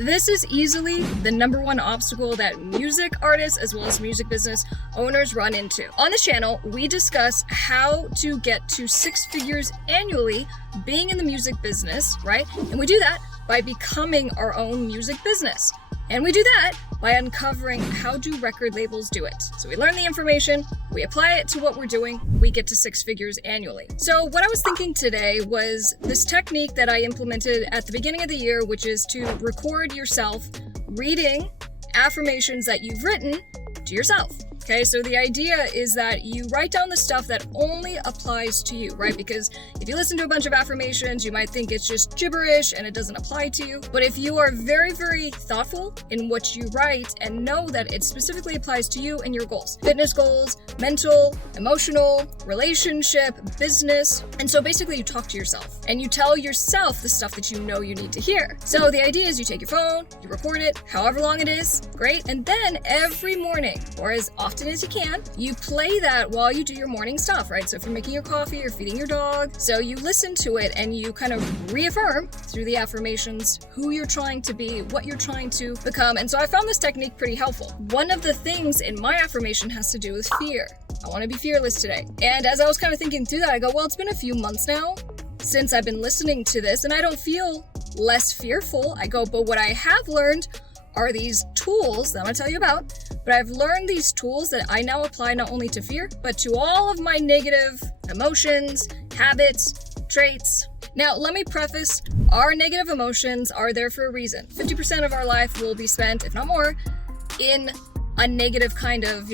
This is easily the number one obstacle that music artists as well as music business owners run into. On this channel, we discuss how to get to 6 figures annually being in the music business, right? And we do that by becoming our own music business. And we do that by uncovering how do record labels do it. So we learn the information, we apply it to what we're doing, we get to 6 figures annually. So what I was thinking today was this technique that I implemented at the beginning of the year, which is to record yourself reading affirmations that you've written to yourself. Okay, so the idea is that you write down the stuff that only applies to you, right? Because if you listen to a bunch of affirmations, you might think it's just gibberish and it doesn't apply to you. But if you are very, very thoughtful in what you write and know that it specifically applies to you and your goals, fitness goals, mental, emotional, relationship, business. And so basically you talk to yourself and you tell yourself the stuff that you know you need to hear. So the idea is you take your phone, you record it, however long it is, great. And then every morning, or as often as you can, you play that while you do your morning stuff, right? So if you're making your coffee or feeding your dog, so you listen to it and you kind of reaffirm through the affirmations who you're trying to be, what you're trying to become. And so I found this technique pretty helpful. One of the things in my affirmation has to do with fear. I want to be fearless today. And as I was kind of thinking through that, I go, well, it's been a few months now since I've been listening to this and I don't feel less fearful. I go, but what I have learned are these tools that I'm going to tell you about, but I've learned these tools that I now apply not only to fear, but to all of my negative emotions, habits, traits. Now, let me preface, our negative emotions are there for a reason. 50% of our life will be spent, if not more, in a negative kind of,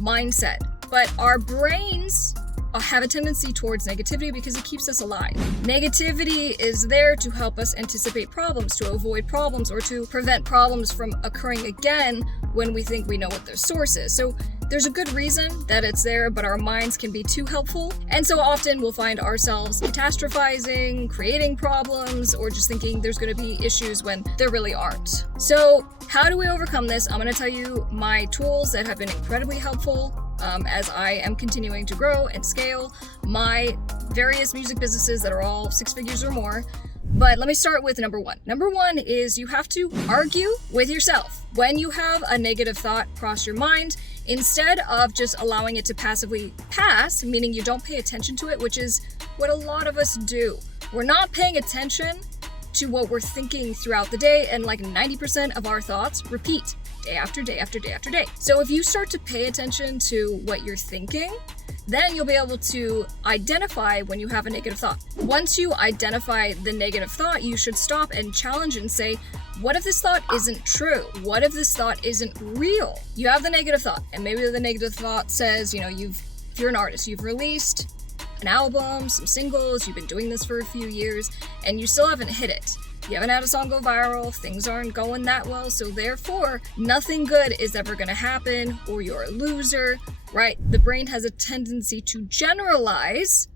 mindset. But our brains have a tendency towards negativity because it keeps us alive. Negativity is there to help us anticipate problems, to avoid problems, or to prevent problems from occurring again when we think we know what their source is. So there's a good reason that it's there, but our minds can be too helpful. And so often we'll find ourselves catastrophizing, creating problems, or just thinking there's going to be issues when there really aren't. So how do we overcome this? I'm going to tell you my tools that have been incredibly helpful as I am continuing to grow and scale my various music businesses that are all 6 figures or more. But let me start with number one. Number one is you have to argue with yourself. When you have a negative thought cross your mind, instead of just allowing it to passively pass, meaning you don't pay attention to it, which is what a lot of us do. We're not paying attention to what we're thinking throughout the day, and like 90% of our thoughts repeat day after day after day after day. So if you start to pay attention to what you're thinking, then you'll be able to identify when you have a negative thought. Once you identify the negative thought, you should stop and challenge and say, what if this thought isn't true? What if this thought isn't real? You have the negative thought, and maybe the negative thought says, if you're an artist, you've released an album, some singles, you've been doing this for a few years, and you still haven't hit it. You haven't had a song go viral, things aren't going that well, so therefore, nothing good is ever going to happen, or you're a loser, right? The brain has a tendency to generalize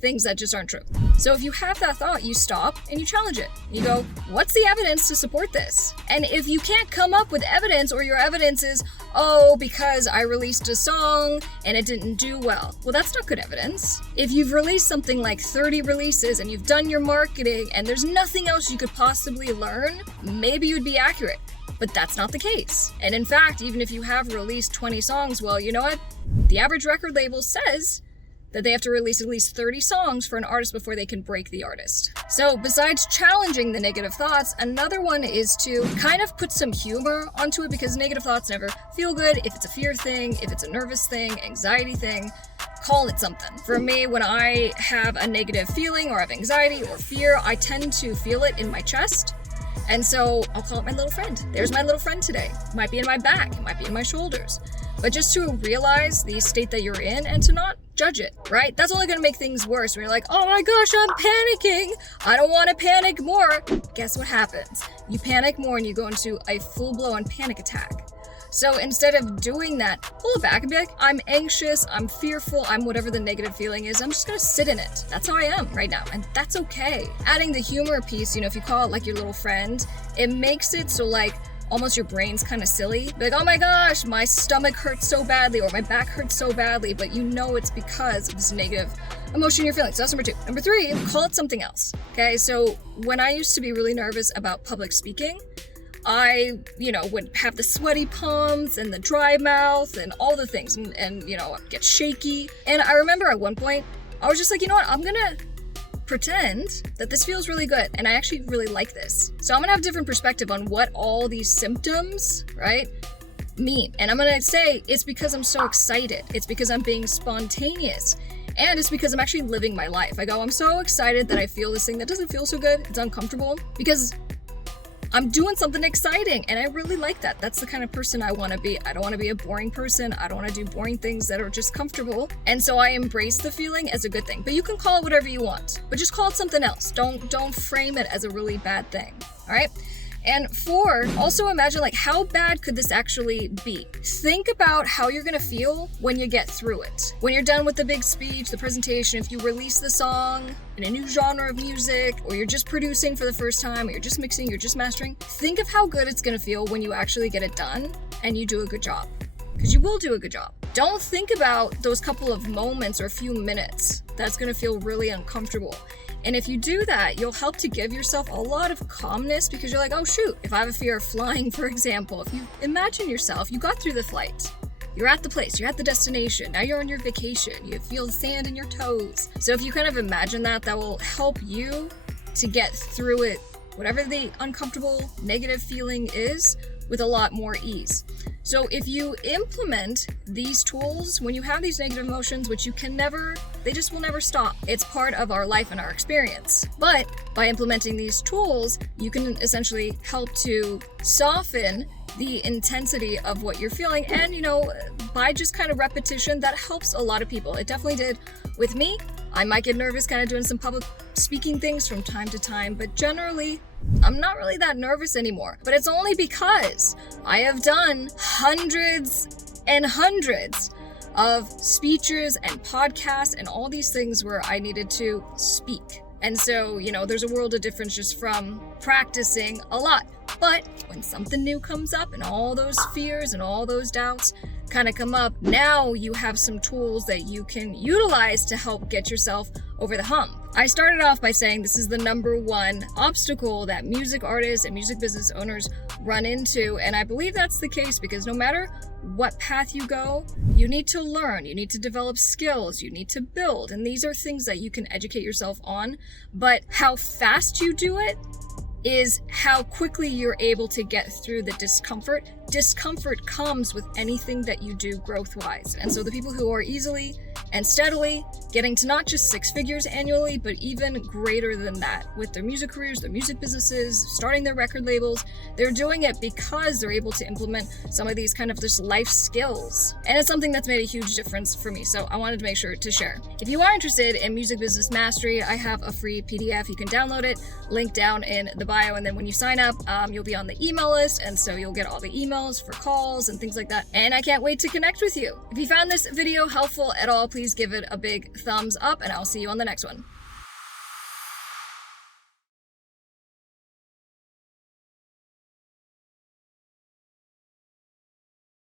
things that just aren't true. So if you have that thought, you stop and you challenge it. You go, what's the evidence to support this? And if you can't come up with evidence, or your evidence is, because I released a song and it didn't do well. Well, that's not good evidence. If you've released something like 30 releases and you've done your marketing and there's nothing else you could possibly learn, maybe you'd be accurate. But that's not the case. And in fact, even if you have released 20 songs, well, you know what? The average record label says that they have to release at least 30 songs for an artist before they can break the artist. So besides challenging the negative thoughts, another one is to kind of put some humor onto it, because negative thoughts never feel good. If it's a fear thing, if it's a nervous thing, anxiety thing, call it something. For me, when I have a negative feeling or have anxiety or fear, I tend to feel it in my chest. And so I'll call it my little friend. There's my little friend today. It might be in my back, it might be in my shoulders. But just to realize the state that you're in and to not judge it, right? That's only gonna make things worse. When you're like, oh my gosh, I'm panicking. I don't wanna panic more. Guess what happens? You panic more and you go into a full-blown panic attack. So instead of doing that, pull it back and be like, I'm anxious, I'm fearful, I'm whatever the negative feeling is, I'm just gonna sit in it. That's how I am right now, and that's okay. Adding the humor piece, if you call it like your little friend, it makes it so like, almost your brain's kind of silly. Like, oh my gosh, my stomach hurts so badly, or my back hurts so badly, but it's because of this negative emotion you're feeling. So that's number 2. Number 3, call it something else. Okay, so when I used to be really nervous about public speaking, I, would have the sweaty palms and the dry mouth and all the things and get shaky. And I remember at one point, I was just like, you know what, I'm gonna pretend that this feels really good and I actually really like this. So I'm gonna have a different perspective on what all these symptoms, right, mean. And I'm gonna say it's because I'm so excited. It's because I'm being spontaneous. And it's because I'm actually living my life. I go, I'm so excited that I feel this thing that doesn't feel so good. It's uncomfortable because I'm doing something exciting and I really like that. That's the kind of person I want to be. I don't want to be a boring person. I don't want to do boring things that are just comfortable. And so I embrace the feeling as a good thing. But you can call it whatever you want, but just call it something else. Don't frame it as a really bad thing. All right? And 4, also imagine like how bad could this actually be? Think about how you're gonna feel when you get through it. When you're done with the big speech, the presentation, if you release the song in a new genre of music, or you're just producing for the first time, or you're just mixing, you're just mastering, think of how good it's gonna feel when you actually get it done and you do a good job. Because you will do a good job. Don't think about those couple of moments or a few minutes that's gonna feel really uncomfortable. And if you do that, you'll help to give yourself a lot of calmness because you're like, oh shoot, if I have a fear of flying, for example, if you imagine yourself, you got through the flight, you're at the place, you're at the destination, now you're on your vacation, you feel the sand in your toes. So if you kind of imagine that, that will help you to get through it, whatever the uncomfortable, negative feeling is, with a lot more ease. So if you implement these tools, when you have these negative emotions, which you can never, they just will never stop. It's part of our life and our experience. But by implementing these tools, you can essentially help to soften the intensity of what you're feeling. And, by just kind of repetition, that helps a lot of people. It definitely did with me. I might get nervous kind of doing some public speaking things from time to time, but generally, I'm not really that nervous anymore. But it's only because I have done hundreds and hundreds of speeches and podcasts and all these things where I needed to speak. And so, there's a world of difference just from practicing a lot. But when something new comes up and all those fears and all those doubts kind of come up, now you have some tools that you can utilize to help get yourself over the hump. I started off by saying this is the number one obstacle that music artists and music business owners run into. And I believe that's the case because no matter what path you go, you need to learn, you need to develop skills, you need to build. And these are things that you can educate yourself on. But how fast you do it is how quickly you're able to get through the discomfort. Discomfort comes with anything that you do growth-wise. And so the people who are easily and steadily getting to not just 6 figures annually, but even greater than that with their music careers, their music businesses, starting their record labels, they're doing it because they're able to implement some of these kind of just life skills. And it's something that's made a huge difference for me. So I wanted to make sure to share. If you are interested in music business mastery, I have a free PDF. You can download it, link down in the bio. And then when you sign up, you'll be on the email list. And so you'll get all the emails for calls and things like that. And I can't wait to connect with you. If you found this video helpful at all, please give it a big thumbs up and I'll see you on the next one.